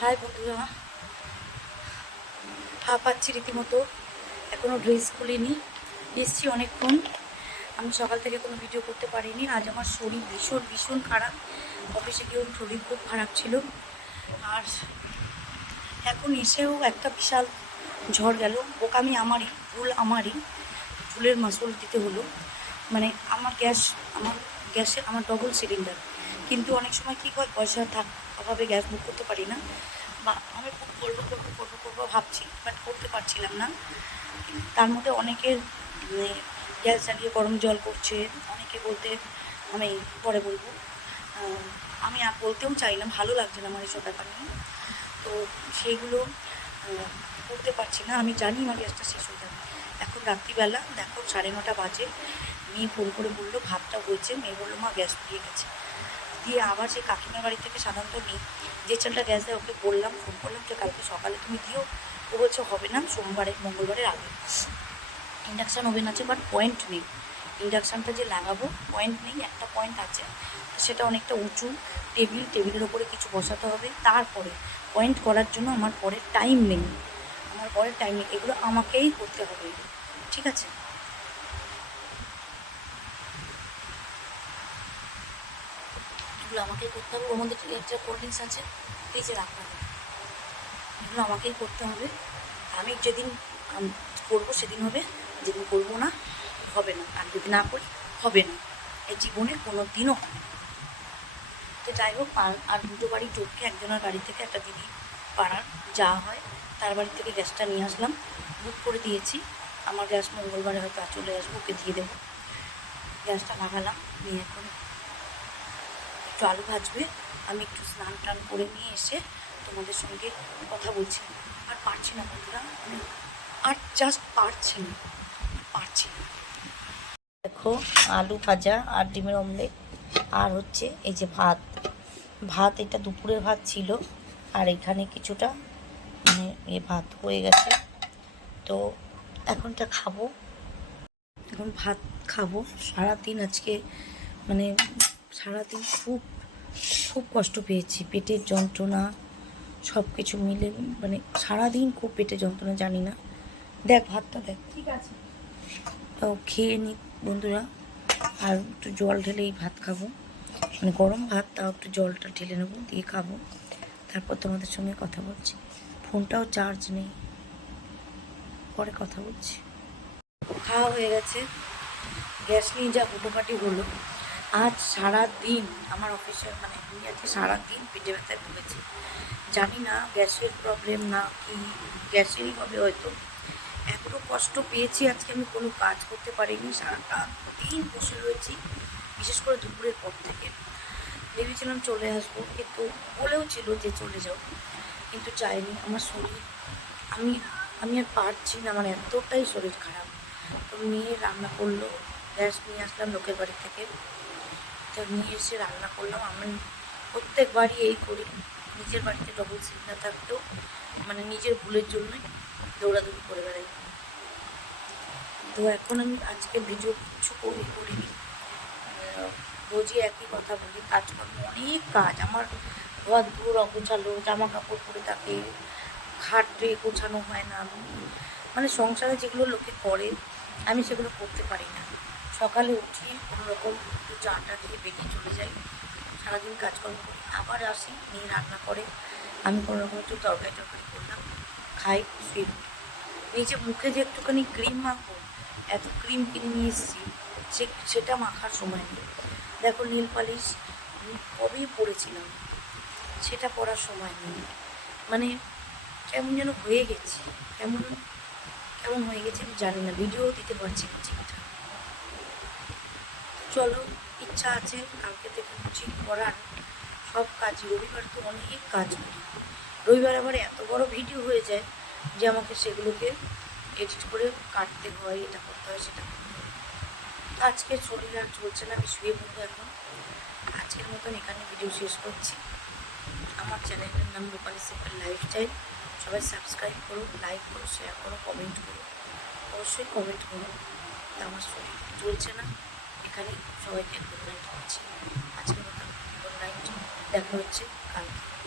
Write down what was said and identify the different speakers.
Speaker 1: High বন্ধুরা। হাঁপাচ্ছি রীতিমতো। এখনও ড্রেস খুলিনি। এসছি অনেকক্ষণ। আমি সকাল থেকে কোনো ভিডিও করতে পারিনি। আজ আমার শরীর ভীষণ ভীষণ খারাপ। অফিসে গিয়েও শরীর খুব খারাপ ছিল। আর এখন এসেও একটা বিশাল ঝড় গেল। বোকামি আমারই, ভুল আমারই। ভুলের মাসুল দিতে হলো। মানে আমার গ্যাস, আমার গ্যাসে আমার ডবল সিলিন্ডার কিন্তু অনেক সময় কী হয়, পয়সা থাক, অভাবে গ্যাস বুক করতে পারি না। বা আমি বুক করব করব করব করব ভাবছি বাট করতে পারছিলাম না। তার মধ্যে অনেকের মানে গ্যাস জ্বালিয়ে গরম জল করছে। অনেকে বলতে, আমি পরে বলব আমি আর বলতেও চাই না, ভালো লাগছে না আমার এসব ব্যাপার নিয়ে। তো সেইগুলো করতে পারছি না। আমি জানি আমার গ্যাসটা শেষ হয়ে যাবে। এখন রাত্রিবেলা, দেখো, সাড়ে নটা বাজে। মেয়ে ফোন করে বলল, ভাতটা হয়েছে। মেয়ে বলল, মা, গ্যাস দিয়ে গেছে। দিয়ে আবার সেই কাকিমার বাড়ি থেকে সাধারণত নিই। যে গ্যাস দেয়, ওকে বললাম ফোন করলাম যে, কালকে সকালে তুমি দিও। ও বলছে, হবে না, সোমবারে, মঙ্গলবারের আগে। ইন্ডাকশান ওভেন আছে বাট পয়েন্ট নেই। ইন্ডাকশানটা যে লাগাবো পয়েন্ট নেই, একটা পয়েন্ট আছে। সেটা অনেকটা উঁচু। টেবিল টেবিলের ওপরে কিছু বসাতে হবে। তারপরে পয়েন্ট করার জন্য আমার পরে টাইম নেই। আমার পরে টাইম নেই। এগুলো আমাকেই করতে হবে। ঠিক আছে? এগুলো আমাকেই করতে হবে। ওর মধ্যে একটা কোল্ড ড্রিঙ্কস আছে? এই যে রাখা। হবে এগুলো আমাকেই করতে হবে। আমি যেদিন করব সেদিন হবে। যেদিন করব না, হবে না। আর যদি না করি, হবে না। এই জীবনে কোনো দিনও হবে না। তো যাই হোক, আর দুটো বাড়ি টপকে একজনের বাড়ি থেকে একটা দিদি পাড়ার যা হয়। তার বাড়ি থেকে গ্যাসটা নিয়ে আসলাম। বুক করে দিয়েছি। আমার গ্যাস মঙ্গলবারে হয়তো চলে আসব, ওকে দিয়ে দেবো। গ্যাসটা লাগালাম, নিয়ে এখন একটু আলু ভাজবে। আমি একটু স্নান টান করে নিয়ে এসে তোমাদের সঙ্গে কথা বলছি। আর পারছি না বন্ধুরা আর জাস্ট পারছি না পারছি না। দেখো, আলু ভাজা আর ডিমের অমলেট আর হচ্ছে এই যে ভাত। ভাত, এটা দুপুরের ভাত ছিল, আর এখানে কিছুটা মানে এ ভাত হয়ে গেছে। তো এখনটা খাব। এখন ভাত খাব। সারাদিন আজকে মানে সারাদিন খুব খুব কষ্ট পেয়েছি। পেটের যন্ত্রণা সব কিছু মিলে মানে সারাদিন খুব পেটে যন্ত্রণা জানি না। দেখ ভাতটা দেখ।
Speaker 2: ঠিক আছে।
Speaker 1: তাও খেয়ে নি বন্ধুরা। আর একটু জল ঢেলেই ভাত খাব। মানে গরম ভাত তাও একটু জলটা ঢেলে নেব দিয়ে খাব। তারপর তোমাদের সঙ্গে কথা বলছি। ফোনটাও চার্জ নেই। পরে কথা বলছি। খাওয়া হয়ে গেছে। গ্যাস নিয়ে যা হুটোপাটি হলো। আজ সারা দিন আমার অফিসে মানে আমি আজকে সারা দিন পেটে ব্যথায় ভুগেছি জানি না গ্যাসের প্রবলেম না কি, গ্যাসেরই হবে হয়তো। এত কষ্ট পেয়েছি আজকে আমি কোনো কাজ করতে পারিনি, সারাটা দিন বসে রয়েছি, বিশেষ করে দুপুরের পর থেকে। ভেবেছিলাম চলে আসব, কিন্তু বলেও ছিল যে চলে যাও কিন্তু চাইনি আমার শরীর, আমি আমি আর পারছি না আমার এতটাই শরীর খারাপ। তো মেয়ে রান্না করল, গ্যাস নিয়ে আসলাম লোকের বাড়ি থেকে। তো নিয়ে এসে রান্না করলাম। আমি প্রত্যেকবারই এই করি। নিজের বাড়িতে ডবল সিলিন্ডার থাকতেও মানে নিজের ভুলের জন্যই দৌড়াদৌড়ি করে বেড়াই। তো এখন আমি আজকে ভিডিও কিছু করি করিনি। রোজই একই কথা বলি। কাজকর্ম অনেক কাজ। আমার ঘর দূর অগোছালো জামা কাপড় পরে থাকে, খাটে গোছানো হয় না। মানে সংসারে যেগুলো লোকে করে, আমি সেগুলো করতে পারি না। সকালে উঠি কোনো রকম একটু চাটা দিয়ে বেরিয়ে চলে যাই। সারাদিন কাজকর্ম করি আবার আসি, নিয়ে রান্না করে। আমি কোনো রকম একটু তরকারি টরকারি করলাম, খাই ফির নিজে মুখে যে একটুখানি ক্রিম মাখবো, এত ক্রিম কিনে নিয়ে এসেছি, সে সেটা মাখার সময় নেই। দেখো নীল পালিশ, আমি কবেই পরেছিলাম, সেটা পরার সময় নেই। মানে কেমন যেন হয়ে গেছি, কেমন কেমন হয়ে গেছে আমি জানি না, ভিডিও দিতে পারছি না ঠিকঠাক। চলো, ইচ্ছা আছে কালকে থেকে ঠিক করার। সব কাজ রবিবার তো অনেক কাজ করি। রবিবার আবার এত বড় ভিডিও হয়ে যায় যে আমাকে সেগুলোকে এডিট করে কাটতে হয়, এটা করতে হয়, সেটা করতে হয়। আজকে শরীর আর চলছে না, আমি শুয়ে পড়ব এখন। আজকের মতন এখানে ভিডিও শেষ করছি। আমার চ্যানেলের নাম রূপালী সিম্পল লাইফস্টাইল সবাই সাবস্ক্রাইব করো লাইক করো শেয়ার করো কমেন্ট করো। অবশ্যই কমেন্ট করো। আমার শরীর চলছে না। এখানে সবাইকে গুড নাইট করছি। আজকের গুড নাইট দেখা হচ্ছে কালকে।